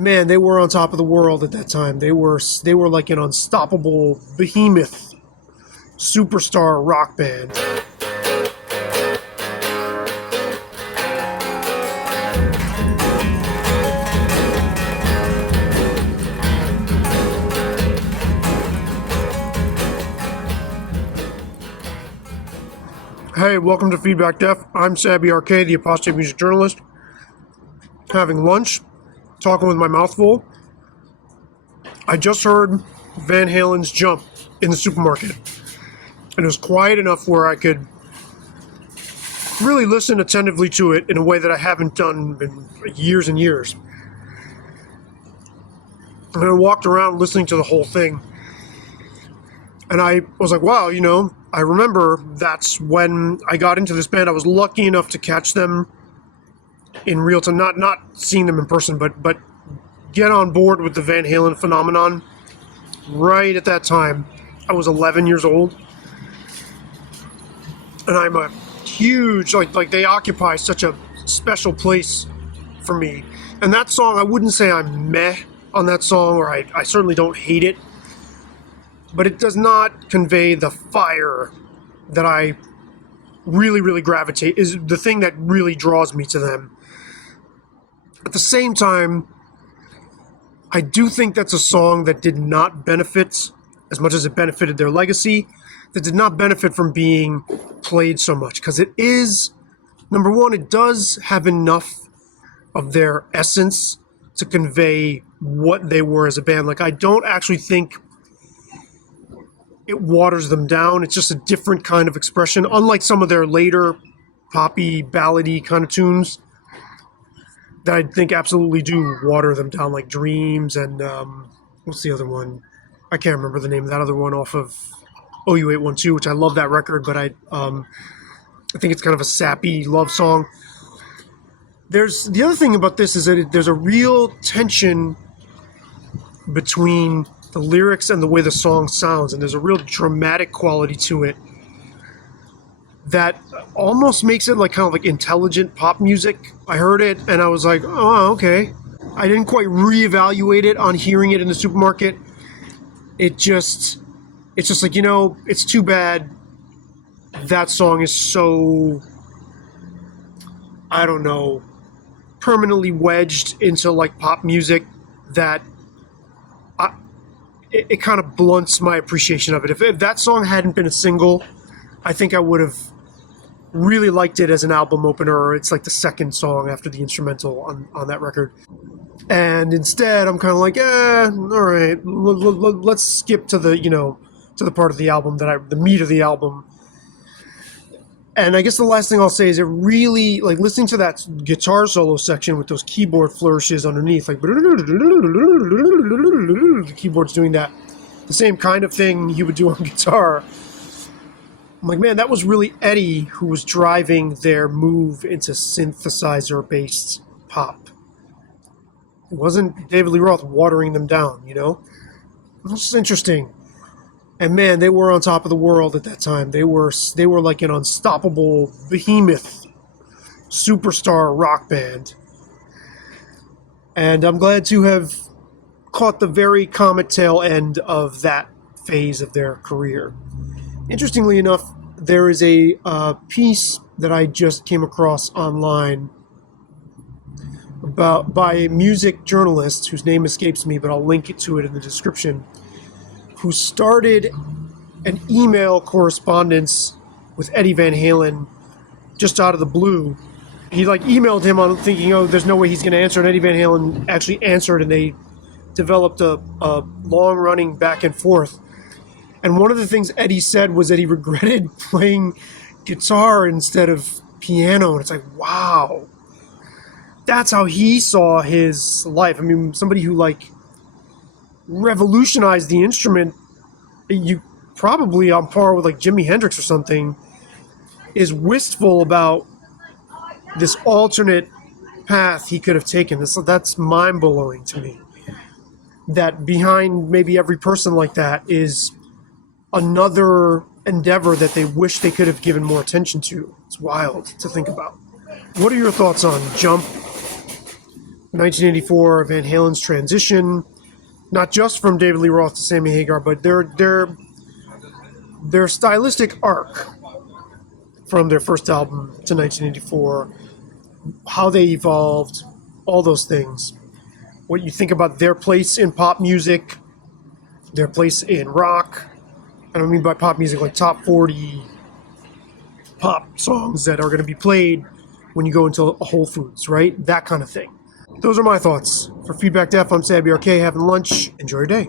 Man, they were on top of the world at that time. They were like an unstoppable behemoth superstar rock band. Hey, welcome to Feedback Def. I'm Sabby Arcade, the apostate music journalist. Having lunch, talking with my mouth full. I just heard Van Halen's Jump in the supermarket. And it was quiet enough where I could really listen attentively to it in a way that I haven't done in years and years. And I walked around listening to the whole thing. And I was like, wow, I remember that's when I got into this band. I was lucky enough to catch them in real time, not seeing them in person, but get on board with the Van Halen phenomenon right at that time. I was 11 years old. And I'm a huge, like they occupy such a special place for me. And that song, I wouldn't say I'm meh on that song, or I certainly don't hate it. But it does not convey the fire that I really, really gravitate, is the thing that really draws me to them. At the same time, I do think that's a song that did not benefit, as much as it benefited their legacy, that did not benefit from being played so much. Because it is, number one, it does have enough of their essence to convey what they were as a band. Like, I don't actually think it waters them down. It's just a different kind of expression, unlike some of their later poppy, ballady kind of tunes that I think absolutely do water them down, like Dreams and what's the other one? I can't remember the name of that other one off of OU812, which I love that record, but I think it's kind of a sappy love song. There's the other thing about this is that there's a real tension between the lyrics and the way the song sounds, and there's a real dramatic quality to it that almost makes it like kind of like intelligent pop music. I heard it and I was like, oh, okay. I didn't quite reevaluate it on hearing it in the supermarket. It's just like, it's too bad that song is so, I don't know, permanently wedged into like pop music that it kind of blunts my appreciation of it. If that song hadn't been a single, I think I would have really liked it as an album opener. It's like the second song after the instrumental on that record. And instead, I'm kind of like, all right, let's skip to the, to the part of the album the meat of the album. And I guess the last thing I'll say is it really, like, listening to that guitar solo section with those keyboard flourishes underneath, like, the keyboard's doing that, the same kind of thing he would do on guitar. I'm like, man, that was really Eddie who was driving their move into synthesizer-based pop. It wasn't David Lee Roth watering them down, It's just interesting. And man, they were on top of the world at that time. They were like an unstoppable behemoth superstar rock band. And I'm glad to have caught the very comet tail end of that phase of their career. Interestingly enough, there is a piece that I just came across online by a music journalist whose name escapes me, but I'll link it to it in the description, who started an email correspondence with Eddie Van Halen just out of the blue. He emailed him on thinking, oh, there's no way he's going to answer, and Eddie Van Halen actually answered, and they developed a long-running back and forth. And one of the things Eddie said was that he regretted playing guitar instead of piano, and it's like, wow. That's how he saw his life. I mean, somebody who revolutionized the instrument, you probably on par with Jimi Hendrix or something, is wistful about this alternate path he could have taken. That's mind-blowing to me. That behind maybe every person like that is another endeavor that they wish they could have given more attention to. It's wild to think about. What are your thoughts on Jump 1984 Van Halen's transition, not just from David Lee Roth to Sammy Hagar, but their stylistic arc from their first album to 1984, how they evolved, all those things. What you think about their place in pop music, their place in rock. I don't mean by pop music like top 40 pop songs that are going to be played when you go into a Whole Foods, right? That kind of thing. Those are my thoughts. For Feedback Def, I'm Sabby RK, having lunch. Enjoy your day.